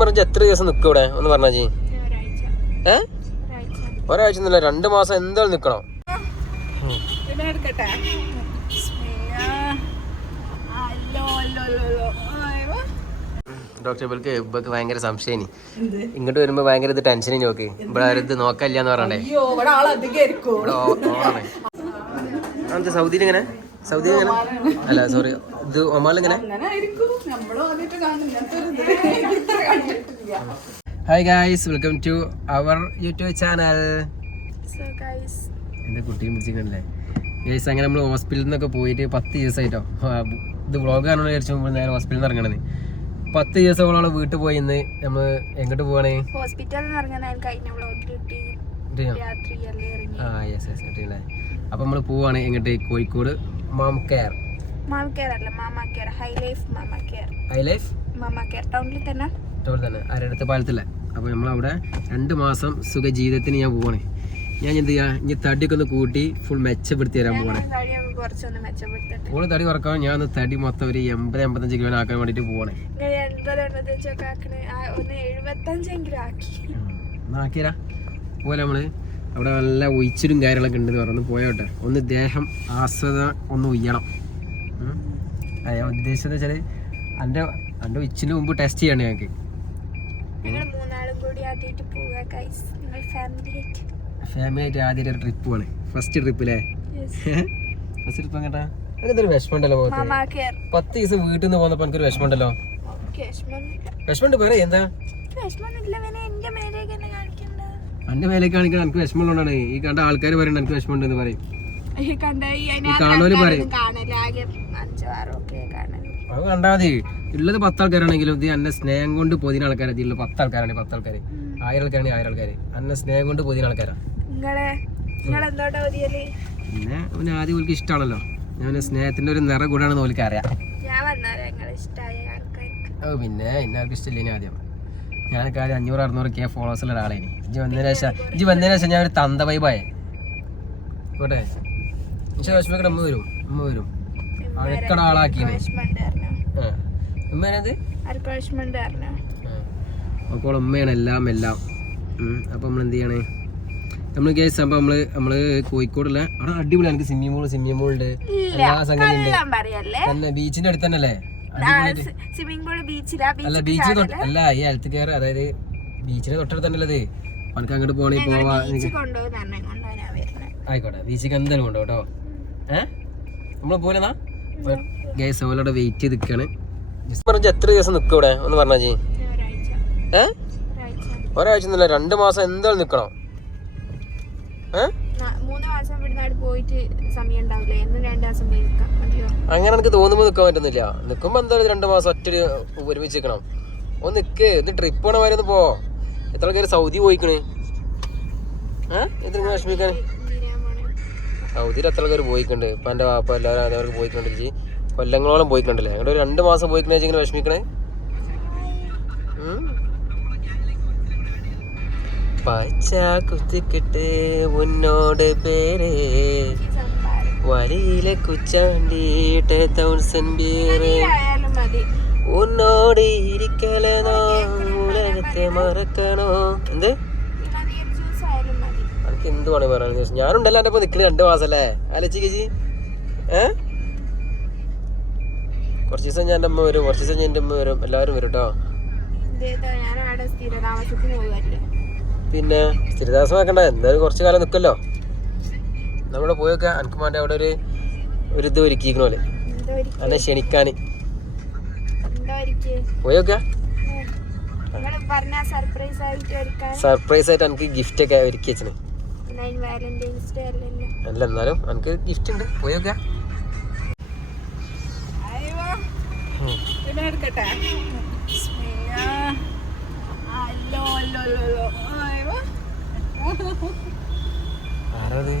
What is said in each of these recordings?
പറഞ്ഞ എത്ര ദിവസം നിൽക്കും ഇവിടെ? ഒന്ന് പറഞ്ഞാ ജി ഒരാഴ്ച. ഏ? ഒരാഴ്ച. ഒന്നുമില്ല രണ്ട് മാസം എന്തായാലും നിൽക്കണം. ഡോക്ടർ ഇവൾക്ക് ഇവൾക്ക് ഭയങ്കര സംശയം ഇങ്ങോട്ട് വരുമ്പോ ഭയങ്കര ഇത് ടെൻഷനും നോക്ക് ഇവിടെ ആരത് ഇത് നോക്കല്ല എന്ന് പറയണ്ടേ സൗദിയിൽ ഇങ്ങനെ? ഇങ്ങനെ അല്ല സോറി ഇത് കണ്ടിട്ടില്ല. Hi guys welcome to our YouTube channel എന്റെ കുട്ടിയും പിടിച്ചിട്ടുണ്ടല്ലേ ഗൈസ് അങ്ങനെ നമ്മൾ ഹോസ്പിറ്റലിൽ നിന്നൊക്കെ പോയിട്ട് പത്ത് ദിവസമായിട്ടോ ഇത് വ്ളോഗ് കാണണമെന്ന് വിചാരിച്ചു നമ്മൾ നേരെ ഹോസ്പിറ്റലിൽ നിന്ന് ഇറങ്ങണത്. പത്ത് ദിവസങ്ങളോളം വീട്ടിൽ പോയി ഇന്ന് നമ്മൾ എങ്ങോട്ട് പോവാണേ? ഹോസ്പിറ്റലിൽ ആ യെസ് യെസ് കിട്ടിയില്ലേ അപ്പം നമ്മൾ പോവാണ് എങ്ങോട്ട്? Kozhikode. Mom care mom care അല്ല mama care high life mama care high life mama care ടൗണിൽ തന്നെ? ടൗണിൽ തന്നെ. ആരടുത്ത പാലത്തില്ല. അപ്പോൾ നമ്മളവിടെ രണ്ട് മാസം സുഖ ജീവിതത്തിന് ഞാൻ പോവാണ്. ഞാൻ എന്ത് ചെയ്യാ? ഇനി തടിയൊക്കെ ഒന്ന് കൂട്ടി ഫുൾ മെച്ചപ്പെടുത്തി തരാൻ പോകണേ ഓൾ തടി കുറയ്ക്കാൻ ഞാൻ ഒന്ന് തടി മൊത്തം ഒരു എൺപത് എൺപത്തഞ്ച് കിലോ ആക്കാൻ വേണ്ടിട്ട് പോകണേ ഇങ്ങനെ എൺപത് എൺപത് വെച്ചൊക്കെ ആക്കണേ. ആ, ഒന്ന് എഴുപത്തഞ്ചെങ്കിലും ആക്കി. നാക്കിയരാ പോലെ നമ്മൾ? അവിടെ നല്ല ഒഴിച്ചിലും കാര്യങ്ങളൊക്കെ ഉണ്ടെന്ന് പറഞ്ഞു. പോയോട്ടെ ഒന്ന് ദേഹം ആസ്വദ ഒന്ന് ഉയ്യണം ഞാൻ ഉദ്ദേശിച്ചത് വെച്ചാൽ എന്റെ എന്റെ ഉച്ചിന് മുമ്പ് ടെസ്റ്റ് ചെയ്യണം ഞങ്ങൾക്ക് ഫാമിലി ആയിട്ട്. ആദ്യമായിട്ട് ഒരു ട്രിപ്പ് പോണ് ഫസ്റ്റ് ട്രിപ്പ് അല്ലേ ഫസ്റ്റ് ട്രിപ്പ് എങ്ങട്ടാ? എനിക്കൊരു വിഷമമുണ്ടല്ലോ പത്ത് ദിവസം വീട്ടിൽ നിന്ന് പോന്നപ്പോ എനിക്കൊരു വിഷമമുണ്ടല്ലോ. വിഷമം വിഷമമുണ്ട് പറയാ എന്താ? എന്റെ മേലേക്ക് കാണിക്കാൻ എനിക്ക് വിഷമമുള്ളതാണ് ഈ കണ്ട ആൾക്കാർ പറയുന്നത് എനിക്ക് വിഷമമുണ്ട് എന്ന് പറയും. ഈ കണ്ട ഈ കാണുന്നവര് പറയും. അത് കണ്ടാ മതി. ഉള്ളത് പത്ത് ആൾക്കാരാണെങ്കിലും ഇത് എന്നെ സ്നേഹം കൊണ്ട് പൊതിന ആൾക്കാരാണ് ഇതിലുള്ള പത്ത് ആൾക്കാരാണ് പത്ത് ആൾക്കാർ ആയിരം ആൾക്കാരാണ് ആയിരം ആൾക്കാർ എന്നെ സ്നേഹം കൊണ്ട് പൊതിന ആൾക്കാരാണ് പിന്നെ അവന് ആദ്യം ഓൾക്ക് ഇഷ്ടമാണല്ലോ ഞാൻ സ്നേഹത്തിന്റെ ഒരു നിറ കൂടാണെന്ന് ഓൽക്ക് അറിയാം. ഓ പിന്നെ എന്നെ ആർക്കും ഇഷ്ടമില്ല ഇനി ആദ്യം. ഞാനൊക്കെ ആദ്യം അഞ്ഞൂറ് അറുന്നൂറ് കെ ഫോളോവേഴ്സ് ഉള്ള ഒരാളാണ് ഇജ്ജ് വന്നതിന് ശേഷം ഇജ്ജ് വന്നതിന് ശേഷം ഞാൻ ഒരു തന്ത വൈബായേ പോട്ടെ പക്ഷേ വിഷമക്കട അമ്മ വരും. അമ്മ വരും. അഴക്കട ആളാക്കി വിഷമമുണ്ട് പറഞ്ഞു ഉമ്മേനത് അപ്പോൾ ഉമ്മയാണ് എല്ലാം എല്ലാം. അപ്പം നമ്മൾ എന്ത് ചെയ്യണേ? നമ്മൾ കേസ് സംഭവം നമ്മൾ നമ്മൾ കോഴിക്കോടുള്ള അവിടെ അടിപൊളി എനിക്ക് സ്വിമ്മിംഗ് പൂൾ സ്വിമ്മിംഗ് പൂൾ ഉണ്ട്. എല്ലാ സംഗതി തന്നെ ബീച്ചിന്റെ അടുത്ത് തന്നെ അല്ലേ അല്ല ബീച്ച് അല്ല ഈ ഹെൽത്ത് കെയർ അതായത് ബീച്ചിന് തൊട്ടടുത്ത് തന്നെ അല്ലത് എനിക്ക് അങ്ങോട്ട് പോണേ പോവാ ആയിക്കോട്ടെ ബീച്ചിക്ക് എന്തായാലും കൊണ്ടോ കേട്ടോ ഏ? നമ്മൾ പോലെന്നാ ഗേസ് അവളവിടെ വെയിറ്റ് ചെയ്ത് നിൽക്കാണ് പറഞ്ഞ എത്ര ദിവസം നിൽക്കും ഇവിടെ? ഒന്ന് പറഞ്ഞാ ഒരാഴ്ച. ഏ? ഒരാഴ്ച. ഒന്നുമില്ല രണ്ട് മാസം എന്തായാലും നിൽക്കണം ഏ? മൂന്ന് മാസം ഇവിടുന്ന് പോയിട്ട് സമയം എന്നും രണ്ട് മാസം നിൽക്കാം മതിയോ? അങ്ങനെ എനിക്ക് തോന്നുമ്പോൾ നിൽക്കാൻ പറ്റുന്നില്ല. നിൽക്കുമ്പോൾ എന്തായാലും രണ്ട് മാസം ഒറ്റ ഒരുമിച്ച് നിൽക്കണം ഒന്ന് നിക്ക് ഇത് ട്രിപ്പ് പോണ മാതിരി ഒന്ന് പോ. എത്ര ആൾക്കാർ സൗദി പോയിക്കണ്? എത്ര വിഷമിക്കാൻ? സൗദിയിൽ എത്ര ആൾക്കാർ പോയിക്കണ്ട്? ഇപ്പം എന്റെ വാപ്പ എല്ലാവരും അതേപോലെ പോയിക്കൊണ്ടിരിച്ച് കൊല്ലങ്ങളോളം പോയിക്കണ്ടല്ലേ? അങ്ങോട്ട് ഒരു രണ്ട് മാസം പോയിക്കണേ ഇങ്ങനെ വിഷമിക്കണേ? പച്ച കുത്തിക്കിട്ട് ഉന്നോട് പേര്. വലിയിലെ. വരിയിലെ കുച്ചാണ്ടിട്ട് പേര്. ആയാലും മതി. ഉന്നോട് ഇരിക്കലനോ ഉലകത്തെ മറക്കണോ? എന്ത്? പിന്നെ എന്ത് ജ്യൂസ് പറയാൻ എനിക്ക് പറയാൻ ഞാനുണ്ടല്ലോ എന്റെ ഒപ്പം നിൽക്കണ രണ്ട് മാസല്ലേ? അലച്ചി ചേച്ചി. ഏ? കുറച്ച് ദിവസം ഞാൻ എന്റെ അമ്മ വരും. കുറച്ച് ദിവസം ഞാൻ എന്റെ അമ്മ വരും. എല്ലാവരും വരും കേട്ടോ. പിന്നെ പിന്നെ സ്ഥിരതാമസമാക്കണ്ട? എന്തായാലും കുറച്ച് കാലം നിൽക്കല്ലോ നമ്മുടെ പോയൊക്കെ അനക്കുമാന്റെ അവിടെ ഒരു ഒരു ഇത് ഒരുക്കിയിരിക്കണ പോലെ. എന്നെ ക്ഷണിക്കാൻ പോയൊക്കെ? സർപ്രൈസ് ആയിട്ട് എനിക്ക് ഗിഫ്റ്റ് ഒക്കെ ഒരുക്കി വെച്ചേ അല്ല എന്നാലും എനിക്ക് ഗിഫ്റ്റ് ഉണ്ട്. പോയി നോക്കാം. ആരാത്?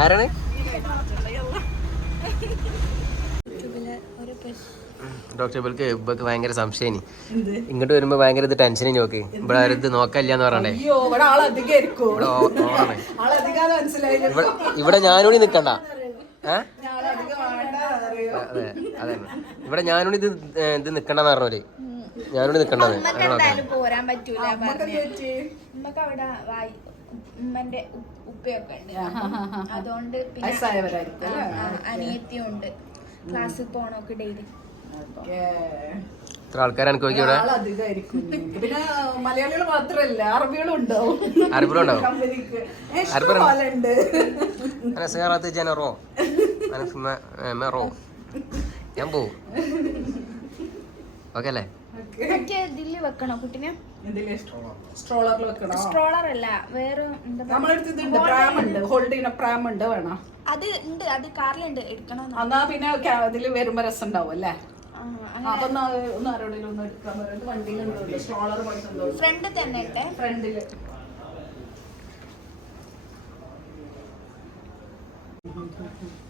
ആരാണ്? ഡോക്ടർ ഇവൾക്ക് ഇവൾക്ക് ഭയങ്കര സംശയം ഇങ്ങോട്ട് വരുമ്പോ ഭയങ്കര ഇത് ടെൻഷനും നോക്ക് ഇവിടെ ആരും ഇത് നോക്കല്ല എന്ന് പറയണ്ടേ അയ്യോ ഇവിടെ ഞാനൂടി നിക്കണ്ട. അതെ അതെ. ഇവിടെ ഞാനൂടി ഇത് ഇത് നിക്കണ്ടെന്ന് പറഞ്ഞോൽ ഞാനൂടി എന്തായാലും പോരാൻ പറ്റൂല ഉമ്മന്റെ ഉപ്പയൊക്കെ ഉണ്ട്. അതുകൊണ്ട് പിന്നെ ക്ലാസ്സിൽ പോണോക്ക് ഡെയിലി എനിക്ക് ഇവിടെ ആളധികമായിരിക്കും. പിന്നെ മലയാളികൾ മാത്രമല്ല അറബികളും ഉണ്ടാവും അറബികളും ഉണ്ടാവും ജനറോ? മെറോ? ഞാൻ പോവും. ഓക്കെ അല്ലേ? വെക്കണോ കുട്ടിനെ? സ്ട്രോളറിൽ വെക്കണോ? സ്ട്രോളർ അല്ല വേറെ എന്താ പറയാ? നമ്മളടുത്ത് പ്രാം ഉണ്ട്. ഹോൾഡ് പ്രാം ഉണ്ട്. വേണം? അത് ഉണ്ട്. അത് കാറിലുണ്ട്. എടുക്കണോ എന്നാ പിന്നെ ഇതിൽ വരുമ്പോ രസം ഉണ്ടാവും അല്ലേ അപ്പൊ ഒന്ന് ആരോടെങ്കിലും ഒന്ന് എടുക്കാൻ പറയുന്നത് വണ്ടിയിലുണ്ട് സ്ട്രോളർ പോയിട്ട് എന്തോ? ഫ്രണ്ട് തന്നെ ഇട്ടെ. ഫ്രണ്ടിൽ നമ്മുടെ ആ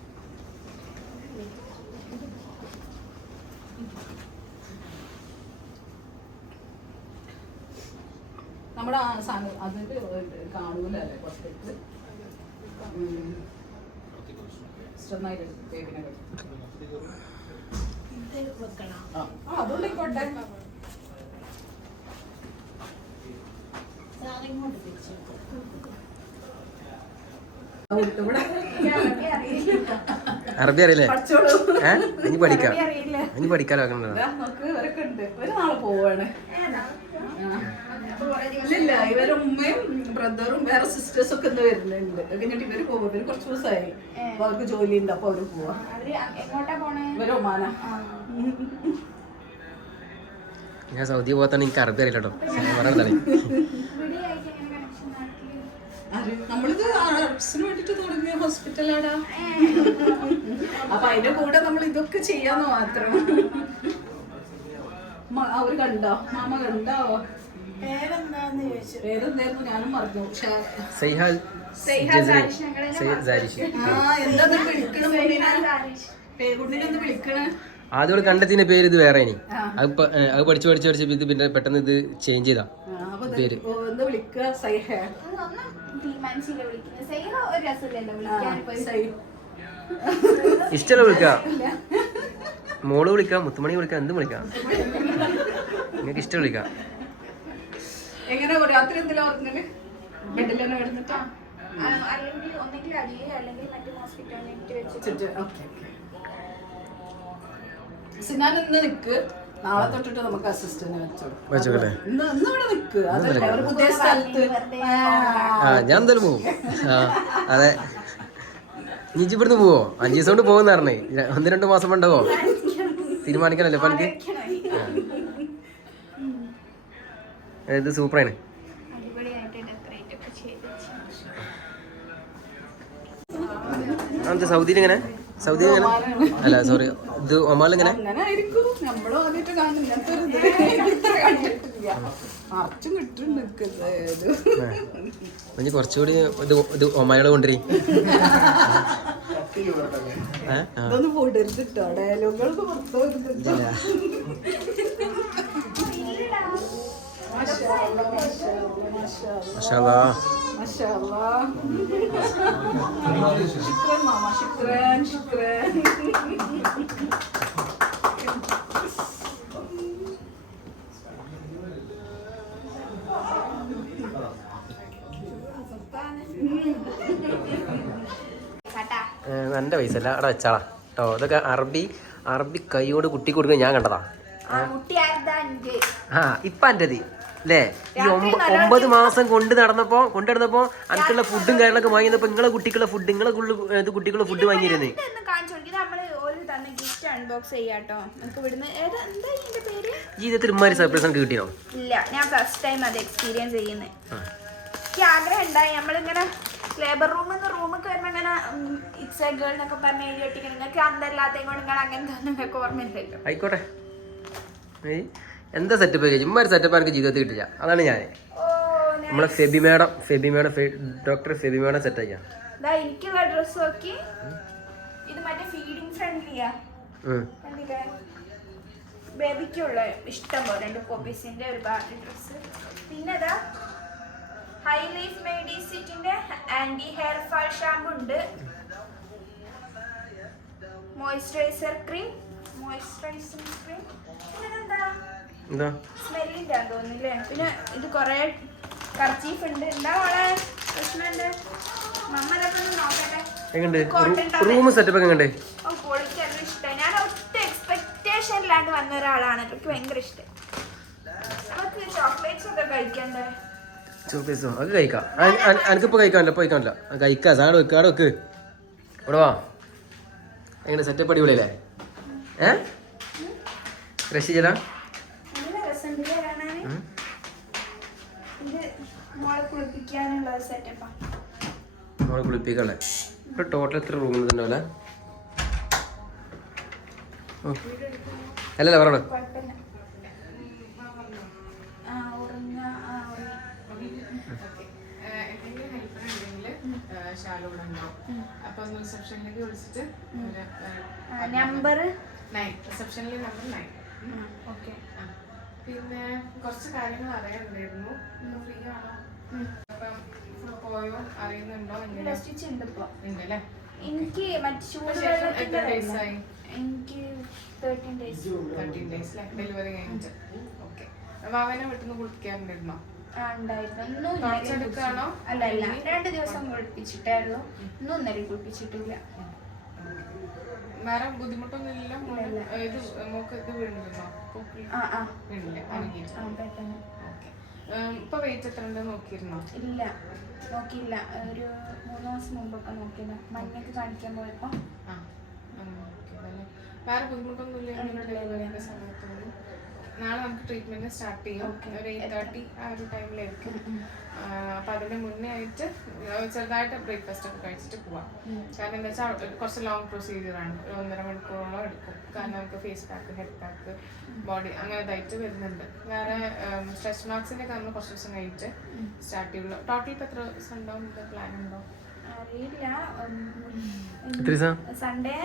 സാധനം അതിന്റെ സാധനം അല്ലേ പുറത്തേക്ക് അതുകൊണ്ടിക്കോട്ടെ അറബി അറിയില്ലേ? ഇനി പഠിക്കാം. ഇനി പഠിക്കാലോ നോക്ക് ഇവരൊക്കെ ഉണ്ട്. ഇവർ നാളെ പോവാണ്. ഇല്ലില്ല ഇവരെ ഉമ്മയും ബ്രദറും വേറെ സിസ്റ്റേഴ്സ് ഒക്കെ ഇന്ന് വരുന്നുണ്ട്. അത് കഴിഞ്ഞിട്ട് ഇവർ പോകും. ഇവർ കുറച്ച് ദിവസമായി. അപ്പൊ അവർക്ക് ജോലി ഉണ്ട് അപ്പൊ അവർ പോവാ. അവർ എങ്ങോട്ടാ പോണേ? ഇവർ ഒമാന. ഞാൻ സൗദി പോകത്താണ് എനിക്ക് അറബി അറിയില്ല കേട്ടോ. പറഞ്ഞതാണ് ആയിട്ട് എങ്ങനെ കണക്ഷൻ നാട്ടിൽ ആര്? നമ്മളിത് അറബ്സിന് വേണ്ടിട്ട് തുടങ്ങിയ ഹോസ്പിറ്റലാടാ അപ്പൊ അതിന്റെ കൂടെ നമ്മൾ ഇതൊക്കെ ചെയ്യാന്ന് മാത്രം. അവർ കണ്ടോ? മാമ കണ്ടോ? സൈഹാൽ ആദ്യം കണ്ടെത്തിന്റെ പേര് ഇത് വേറെ ഇനി. അത് പഠിച്ചു പഠിച്ചു അത് പഠിച്ച് പഠിച്ച് പഠിച്ച് ഇത് പിന്നെ പെട്ടെന്ന് ഇത് ചേഞ്ച് ചെയ്താ. പേര്. ഇഷ്ടമല്ല വിളിക്കാം മോൾ വിളിക്കാം മുത്തുമണി വിളിക്കാം എന്തും വിളിക്കാം. നിങ്ങൾക്ക് ഇഷ്ടം വിളിക്കാം. എങ്ങനെ രാത്രി എന്തെങ്കിലും ഉറങ്ങൽ? ബെഡിൽ തന്നെ കിടന്നിട്ടാ? അല്ലെങ്കിൽ ഒന്നെങ്കിൽ അടിയിൽ അല്ലെങ്കിൽ മറ്റു ഹോസ്പിറ്റലിൽ വെച്ചിട്ട്. സിനാൻ ഇന്ന് നിക്ക്. നാളെ തൊട്ടിട്ട് നമുക്ക് അസിസ്റ്റന്റ് വെച്ചോളൂ ഇന്ന് ഇന്ന് ഇവിടെ നിക്ക്. അതല്ലേ ഒരു പുതിയ സ്ഥലത്ത്. ഞാൻ എന്തായാലും പോകും അതെ. നീ ഇവിടുന്ന് പോവോ? അഞ്ച് ദിവസം കൊണ്ട് പോകുന്ന പറഞ്ഞേ. ഒന്ന് രണ്ട് മാസം ഉണ്ടാവോ തീരുമാനിക്കണല്ലേ എനിക്ക് ഇത് സൂപ്പറാണ്. അത് സൗദിയിൽ ഇങ്ങനെ? സൗദിയിൽ ഇങ്ങനെ? അല്ല സോറി ഇത് ഒമാലിൽ ഇനി കുറച്ചുകൂടി ഇത് ഇത് ആദ്യമായിട്ട് കാണും ഇങ്ങനത്തെ ഒരു കേട്ടാ ഏ, എന്റെ പൈസ അല്ല. അവിടെ വെച്ചാളാ. കേട്ടോ ഇതൊക്കെ അറബി അറബി കൈയോട് കുട്ടി കൊടുക്കുക ഞാൻ കണ്ടതാ. ആ കുട്ടി ആരുതാ എന്റെ ആ ഇപ്പൊ എന്റേത്? അല്ലേ ഈ ഒമ്പ- ഒമ്പത് മാസം കൊണ്ട് നടന്നപ്പോ കൊണ്ട് നടന്നപ്പോ അനക്കുള്ള ഫുഡും കാര്യങ്ങളൊക്കെ വാങ്ങിയപ്പോ നിങ്ങളെ കുട്ടിക്കുള്ള ഫുഡ് നിങ്ങളെ കുട്ടികളെ ഇത് കുട്ടിക്കുള്ള ഫുഡ് വാങ്ങിയിരുന്നേ? നമുക്ക് ജീവിതത്തിൽ ഇമ്മാരി സർപ്രൈസ് എനിക്ക് കിട്ടിയോ? ഇല്ല. ഞാൻ ഫസ്റ്റ് ടൈം അത് എക്സ്പീരിയൻസ് ചെയ്യുന്നത് എനിക്ക് ആഗ്രഹം ഉണ്ടായി. നമ്മളിങ്ങനെ ലേബർ റൂമിൽ നിന്ന് റൂമൊക്കെ വരുമ്പോൾ ഇങ്ങനെ ഇറ്റ്സ് എ ഗേൾ എന്നൊക്കെ പറഞ്ഞ് എഴുതി ഒട്ടിക്കണം നിങ്ങൾക്ക് അന്തല്ലാത്തതും കൊണ്ട് നിങ്ങൾ അങ്ങനത്തെ ഒന്നും ഓർമ്മയില്ലല്ലോ. ആയിക്കോട്ടെ. എന്താ സെറ്റപ്പ് ഇമ്മാരി സെറ്റപ്പ് എനിക്ക് ജീവിതത്തിൽ കിട്ടില്ല. അതാണ് ഞാൻ. നമ്മളെ Febi madam Febi madam doctor Febi madam set ആക്കിയാ ഷാമ്പുണ്ട് എനിക്കുള്ള ഡ്രസ്സ് നോക്കി. ഇത് മറ്റേ ഫീഡിങ് ഫ്രണ്ട്ലിയാ കണ്ടില്ലേ ബേബിക്കുള്ള ഇഷ്ടം പോലെ ഉണ്ട് കോപ്പീസിന്റെ ഒരുപാട് ഡ്രസ്സ് പിന്നെ ഇതാ ഹൈ ലൈഫ് മെഡിസിറ്റിന്റെ ആന്റി ഹെയർ ഫാൾ ഷാമ്പു ഉണ്ട്. മോയ്സ്ചറൈസർ ക്രീം മോയ്സ്ചറൈസിങ് ക്രീം എന്താ? സ്മെല്ലിന്റെ തോന്നുന്നില്ലേ? പിന്നെ ഇത് കുറേ കർച്ചീഫ് ഉണ്ട് എന്താ? മോളെ പ്രശ്നമുണ്ട് റൂം സെറ്റപ്പ് നല്ല ഞാൻ ഒട്ടും എക്സ്പെക്ടേഷൻ ഇല്ലാണ്ട് വന്ന ഒരാളാണ്. എനിക്ക് ഭയങ്കര ഇഷ്ടം നമുക്ക് ചോക്ലേറ്റ്സ് ഒക്കെ കഴിക്കണ്ടേ ചോക്ലേറ്റ്സോ അത് കഴിക്കാം. എനിക്കിപ്പോൾ കഴിക്കാനില്ല ഇപ്പോൾ കഴിക്കാനില്ല കഴിക്കാം. സാധനം വെക്ക്. അവിടെ വെക്ക്. ഇവിടെ വാ. എങ്ങനെ? സെറ്റപ്പ് അടിപൊളിയല്ലേ? ഏ ചെയ്താ നല്ല രസമുണ്ട് കാണാൻ ഇത് മോളെ കുളിപ്പിക്കാനുള്ള സെറ്റപ്പാ നമ്മളെ കുളിപ്പിക്കല്ലേ ഇവിടെ ടോട്ടൽ എത്ര റൂം ഉണ്ടാവില്ല അല്ലല്ല പറയണം? കുഴപ്പമില്ല. ആ ഉറങ്ങ ആ ഉറങ്ങി. എന്തെങ്കിലും ഹെൽപ്പർ ഉണ്ടെങ്കിൽ ഷാലോട് ഉണ്ടാവും അപ്പൊ ഒന്ന് റിസപ്ഷനിലേക്ക് വിളിച്ചിട്ട് നമ്പർ നയൻ റിസപ്ഷനിലെ നമ്പർ നയൻ ഓക്കെ പിന്നെ കുറച്ച് കാര്യങ്ങൾ അറിയാനുണ്ടായിരുന്നു. ഫ്രീ ആണോ? അപ്പം പോയോ? അറിയുന്നുണ്ടോ? എങ്ങനെ സ്റ്റിച്ച് ഉണ്ട് ഇപ്പോൾ ഉണ്ട് എനിക്ക് മറ്റു എത്ര ആയി? എനിക്ക് തേർട്ടീൻ ഡേയ്സ് തേർട്ടീൻ ഡേയ്സ് അല്ലേ ഡെലിവറി കഴിഞ്ഞിട്ട്. ഓക്കെ വാവനെ വീട്ടിൽ കുളിക്കാറുണ്ടായിരുന്നോ? അല്ല അല്ല. രണ്ട് ദിവസം കുളിപ്പിച്ചിട്ടായിരുന്നു ഇന്നും ഇന്നലെ കുളിപ്പിച്ചിട്ടില്ല. വേറെ ബുദ്ധിമുട്ടൊന്നും ഇല്ലല്ലോ മോൾ? ഇല്ല. ഏ, ഇത് മോക്ക് ഇത് വീണിരുന്നോ? വീണില്ലേ? ഇപ്പൊ വെയിറ്റ് എത്ര ഉണ്ട് നോക്കിയിരുന്നോ? ഇല്ല നോക്കിയില്ല. ഒരു മൂന്ന് മാസം മുമ്പൊക്കെ നോക്കിയിരുന്നു മഞ്ഞക്ക് കാണിക്കാൻ പോയപ്പോ. വേറെ ബുദ്ധിമുട്ടൊന്നും ഇല്ല. സമയത്തൊന്നും നാളെ നമുക്ക് ട്രീറ്റ്മെന്റ് സ്റ്റാർട്ട് ചെയ്യും. ഒരു എയ്റ്റ് തേർട്ടി ആ ഒരു ടൈമിലായിരിക്കും അപ്പൊ അതിന്റെ മുന്നേ ആയിട്ട് ചെറുതായിട്ട് ബ്രേക്ക്ഫാസ്റ്റ് ഒക്കെ കഴിച്ചിട്ട് പോവാം. കാരണം എന്താ വെച്ചാൽ കുറച്ച് ലോങ് പ്രൊസീജിയർ ആണ്. ഒരു ഒന്നര മണിക്കൂറോളം എടുക്കും. കാരണം നമുക്ക് face pack head pack body അങ്ങനെ ഇതായിട്ട് വരുന്നുണ്ട്. വേറെ സ്ട്രെച്ച് മാർക്സിന്റെ ഒക്കെ നമ്മൾ കുറച്ച് ദിവസം കഴിഞ്ഞിട്ട് സ്റ്റാർട്ട് ചെയ്യുള്ളൂ. ടോട്ടൽ ഇപ്പൊ എത്ര ദിവസം ഉണ്ടാവും? പ്ലാൻ ഉണ്ടോ? അറിയില്ല. സൺഡേ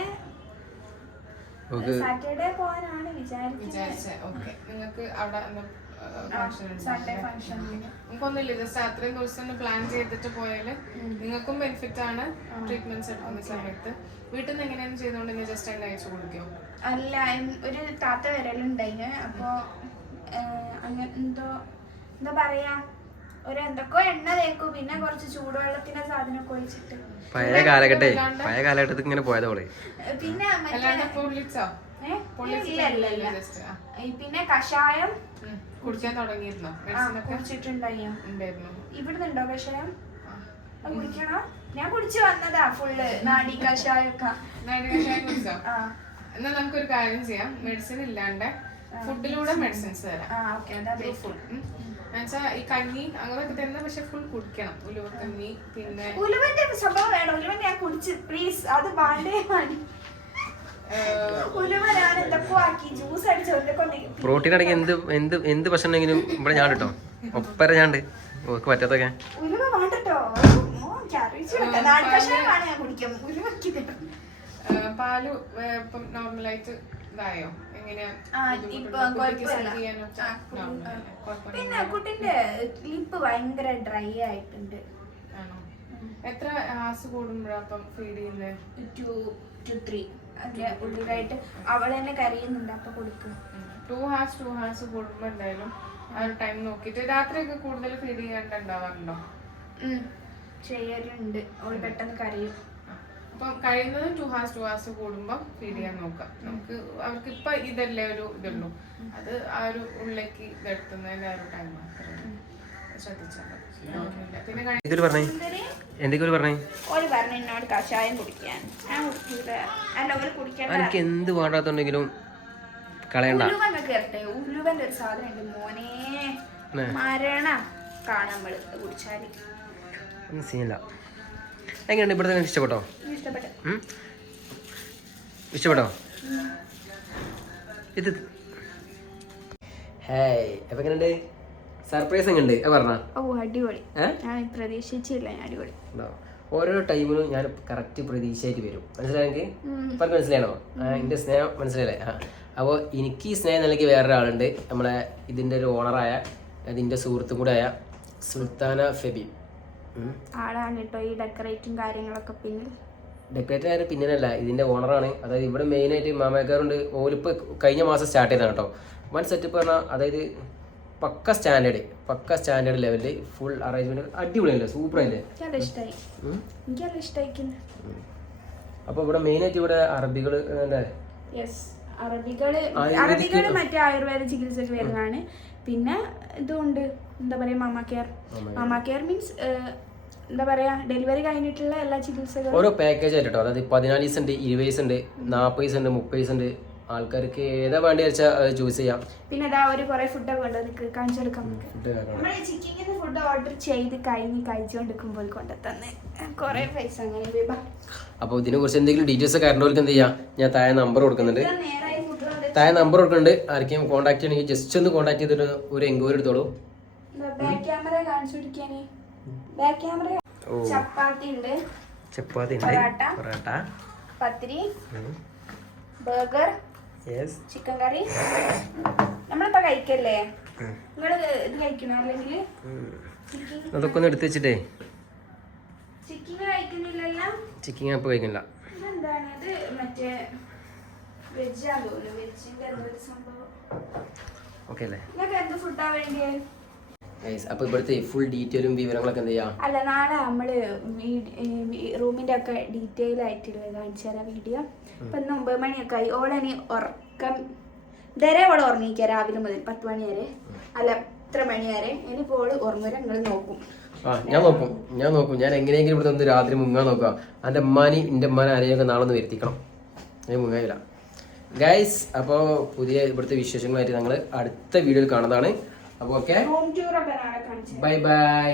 സാറ്റർഡേ പോകാനാണ് വിചാരിച്ചത്. വിചാരിച്ചേ ഓക്കെ. നിങ്ങൾക്ക് അവിടെ ഫംഗ്ഷൻ സൺഡേ ഫംഗ്ഷൻ നമുക്കൊന്നുമില്ല ജസ്റ്റ് അത്രയും ദിവസം പ്ലാൻ ചെയ്തിട്ട് പോയാൽ നിങ്ങൾക്കും ബെനിഫിറ്റ് ആണ് ട്രീറ്റ്മെന്റ്സ് എടുക്കുന്ന സമയത്ത്. വീട്ടിൽ നിന്ന് എങ്ങനെയാണ് ചെയ്തോണ്ട് ജസ്റ്റ് എണ്ണ അയച്ചു കൊടുക്കോ? അല്ല ഒരു താത്ത വരലുണ്ടായിന്. അപ്പോ അങ്ങനെ എന്തോ എന്താ പറയാ? ഒരു എന്തൊക്കെയോ എണ്ണ തേക്കും. പിന്നെ കുറച്ച് ചൂടുവെള്ളത്തിന്റെ സാധനമൊക്കെ ഒഴിച്ചിട്ട്. പഴയ കാലഘട്ടേ പഴയ കാലഘട്ടത്തിൽ ഇങ്ങനെ പോയതോളെ പിന്നെ പിന്നെ കഷായം കുടിക്കാൻ തുടങ്ങിയിരുന്നോ? ആ, മെഡിസിൻ ഒക്കെ കുടിച്ചിട്ടുണ്ടായോ. ഉണ്ടായിരുന്നു? ഇവിടുന്നുണ്ടോ കഷായം? കുടിക്കണോ? ഞാൻ കുടിച്ചു വന്നതാ ഫുള്ള് നാടി കഷായൊക്കെ നാടി കഷായം കുടിച്ചോ? ആ. നമുക്കൊരു കാര്യം ചെയ്യാം. മെഡിസിൻ ഇല്ലാണ്ട് ഫുഡിലൂടെ മെഡിസിൻസ് തരാം. ആ അതാ ഈ കഞ്ഞി അങ്ങനെയൊക്കെ തരുന്ന പക്ഷെ ഫുൾ കുടിക്കണം. ഉലുവക്കഞ്ഞി പിന്നെ ഉലുവന്റെ സംഭവം വേണം. ഉലുവൻ ഞാൻ കുടിച്ച് പ്ലീസ് അത് വാണ്ടേ പ്രോട്ടീൻ അടങ്ങി എന്ത് എന്ത് എന്ത് ഭക്ഷണം ഉണ്ടെങ്കിലും ഇവിടെ ഞാൻ കേട്ടോ ഒപ്പര ഞാണ്ട് ഓക്ക് പറ്റാത്തൊക്കെ. പാൽ ഇപ്പം നോർമലായിട്ട് ഇതായോ? കുഴപ്പമൊന്നും പിന്നെ കുട്ടിന്റെ ലിപ്പ് ഭയങ്കര ഡ്രൈ ആയിട്ടുണ്ട്. എത്ര ആസ് കൂടുമ്പോഴാ അപ്പം ഫീഡ് ചെയ്യുന്നത് ടു ടു ത്രീ. അതിന്റെ ഉള്ളിലായിട്ട് അവൾ തന്നെ കരയുന്നുണ്ട് അപ്പൊ കൊടുക്കും. ടു ഹാസ് ടു ഹാസ് കൂടുമ്പോ എന്തായാലും ആ ഒരു ടൈം നോക്കിയിട്ട് രാത്രിയൊക്കെ കൂടുതൽ ഫീഡ് ചെയ്യാണ്ടുണ്ടാവാറുണ്ടോ ഉം. ചെയ്യലുണ്ട്. അവൾ പെട്ടെന്ന് കരയും. അപ്പം കഴിയുന്നത് ടു ഹാർസ് ടു ഹാർസ് കൂടുമ്പോൾ ഫീഡ് ചെയ്യാൻ നോക്കാം നമുക്ക് അവർക്ക് ഇപ്പൊ ഇതല്ലേ ഒരു ഇതുള്ളൂ. അത് ആ ഒരു ഉള്ളിലേക്ക് ഇതെടുക്കുന്നതിന്റെ ആ ഒരു ടൈം മാത്രമേ എനിക്ക് എന്ത് വേണ്ടാത്തുണ്ടെങ്കിലും കളയണ്ട. ഉലുവന്റെ ഒരു സാധനം മോനെ. മരണ കാണാൻ കുടിച്ചാൽ. ഒന്നും സീനില്ല. എങ്ങനെയുണ്ട് ഇവിടുത്തെ തന്നെ ഇഷ്ടപ്പെട്ടോ? ഇഷ്ടപ്പെട്ടു. ഇത്. ഹേ അപ്പൊ എങ്ങനെയുണ്ട്? സർപ്രൈസ് എങ്ങനെയുണ്ട്? പറഞ്ഞ. ഓ അടിപൊളി. ഞാൻ പ്രതീക്ഷിച്ചില്ല അടിപൊളി. ഓരോ ടൈമിലും ഞാൻ കറക്റ്റ് പ്രതീക്ഷയായിട്ട് വരും. മനസ്സിലായെങ്കിൽ ഇപ്പം മനസ്സിലാണോ എന്റെ സ്നേഹം മനസ്സിലായില്ലേ? ആ. അപ്പോൾ എനിക്ക് ഈ സ്നേഹം നൽകി വേറൊരാളുണ്ട്. നമ്മളെ ഇതിന്റെ ഒരു ഓണറായ അതിന്റെ സുഹൃത്തും കൂടെ ആയ സുൽത്താന ഫെബി. ആളാണ് കേട്ടോ ഈ ഡെക്കറേറ്റും കാര്യങ്ങളൊക്കെ പിന്നിൽ. ഡെക്കറേറ്റർ ആയാലും പിന്നല്ല ഇതിന്റെ ഓണറാണ് അതായത് ഇവിടെ മെയിൻ ആയിട്ട് മാമേക്കാരുണ്ട് ഓലിപ്പോ കഴിഞ്ഞ മാസം സ്റ്റാർട്ട് ചെയ്തതാണ് കേട്ടോ വൺ സെറ്റപ്പ് പറഞ്ഞാൽ അതായത് പക്ക സ്റ്റാൻഡേർഡ് പക്ക സ്റ്റാൻഡേർഡ് ലെവലിൽ ഫുൾ അറേഞ്ച്മെന്റ് അടിപൊളിയല്ലേ സൂപ്പർ അല്ലേ? അപ്പൊ ഇവിടെ മെയിൻ ആയിട്ട് ഇവിടെ അറബികൾ അല്ലേ അറബികൾ അറബികൾ മറ്റേ ആയുർവേദ ചികിത്സയ്ക്ക് വരുന്നതാണ്. പിന്നെ ഇതുണ്ട്. എന്താ പറയാ mama care mama care means എന്താ പറയാ ഡെലിവറി കഴിഞ്ഞിട്ടുള്ള എല്ലാ ചികിത്സകളും? ഓരോ പാക്കേജ് ആയിട്ട് കേട്ടോ അതായത് പതിനാല് ദിവസം ഉണ്ട് ഇരുപത് ദിവസം ഉണ്ട് നാൽപ്പത് ദിവസം ഉണ്ട് മുപ്പത് ദിവസം ഉണ്ട് ആൾക്കാർക്ക് ഏതാ വേണ്ടി വെച്ചാൽ ചൂസ് ചെയ്യാം. പിന്നെ ഇതാ ഒരു കുറെ ഫുഡൊക്കെ ഉണ്ട് നിനക്ക് കാണിച്ചു കൊടുക്കാൻ ഫുഡ് നമ്മൾ ചിക്കനിന്ന് ഫുഡ് ഓർഡർ ചെയ്ത് കഴിഞ്ഞ് കഴിച്ചുകൊണ്ടിരിക്കുമ്പോൾ കൊണ്ട് തന്നെ കുറെ പൈസ അങ്ങനെ അപ്പോൾ ഇതിനെ കുറിച്ച് എന്തെങ്കിലും ഡീറ്റെയിൽസ് ഒക്കെ അറിഞ്ഞവർക്ക് എന്ത് ചെയ്യാം? ഞാൻ താഴെ നമ്പർ കൊടുക്കുന്നുണ്ട്. തായ താഴെ നമ്പർ കൊടുക്കുന്നുണ്ട്. ആർക്കെങ്കിലും കോൺടാക്ട് ചെയ്യണമെങ്കിൽ ജസ്റ്റ് ഒന്ന് കോൺടാക്ട് ചെയ്തിട്ട് ഒരു എൻക്വയറി എടുത്തോളൂ. ബാക്ക് ക്യാമറ കാണിച്ചു കൊടുക്കാന് ബാക്ക് ക്യാമറ ചപ്പാത്തി ഉണ്ട് chapati parotta. Parotta. Pathiri. Burger. Chicken curry. നമ്മളിപ്പോ കഴിക്കല്ലേ? നിങ്ങൾ ഇത് കഴിക്കണോ? അല്ലെങ്കിൽ അതൊക്കെ ഒന്ന് എടുത്ത് വെച്ചിട്ടേ. ചിക്കൻ കഴിക്കുന്നില്ലല്ലോ? ചിക്കൻ ഞാൻ ഇതെന്താണ്? ഇത് മറ്റേ വെജാന്ന് തോന്നുന്നു വെജിന്റെ എന്തോ ഒരു സംഭവം. ഓക്കെ അല്ലേ? നിങ്ങൾക്ക് എന്ത് ഫുഡാ വേണ്ടിയേ? ഗൈസ് അപ്പോൾ ഇവിടുത്തെ ഫുൾ ഡീറ്റെയിലും വിവരങ്ങളൊക്കെ എന്ത് ചെയ്യാം അല്ല നാളെ നമ്മൾ റൂമിന്റെ ഒക്കെ ഡീറ്റെയിൽ ആയിട്ടുള്ള കാണിച്ചു തരാം വീഡിയോ ഇപ്പൊ ഇന്ന് ഒമ്പത് മണിയൊക്കെ ആയി. ഓളനി ഉറക്കം ഇതുവരെ ഓളെ ഉറങ്ങിക്ക രാവിലെ മുതൽ പത്ത് മണി വരെ. അല്ല ഇത്ര മണി വരെ. ഇനിയിപ്പോൾ ഓൾ ഉറങ്ങുവരെ നിങ്ങൾ നോക്കും. ആ ഞാൻ നോക്കും. ഞാൻ നോക്കും. ഞാൻ എങ്ങനെയെങ്കിലും ഇവിടെ ഒന്ന് രാത്രി മുങ്ങാൻ നോക്കാം. എന്റെ അമ്മാനി എന്റെ അമ്മാനെ ആരെയൊക്കെ നാളെ ഒന്ന് വരുത്തിക്കണം. ഞാൻ മുങ്ങായില്ല ഗൈസ് അപ്പോൾ പുതിയ ഇവിടുത്തെ വിശേഷങ്ങളായിട്ട് ഞങ്ങൾ അടുത്ത വീഡിയോയിൽ കാണുന്നതാണ്. അപ്പോൾ ഓക്കെ ബൈ ബൈ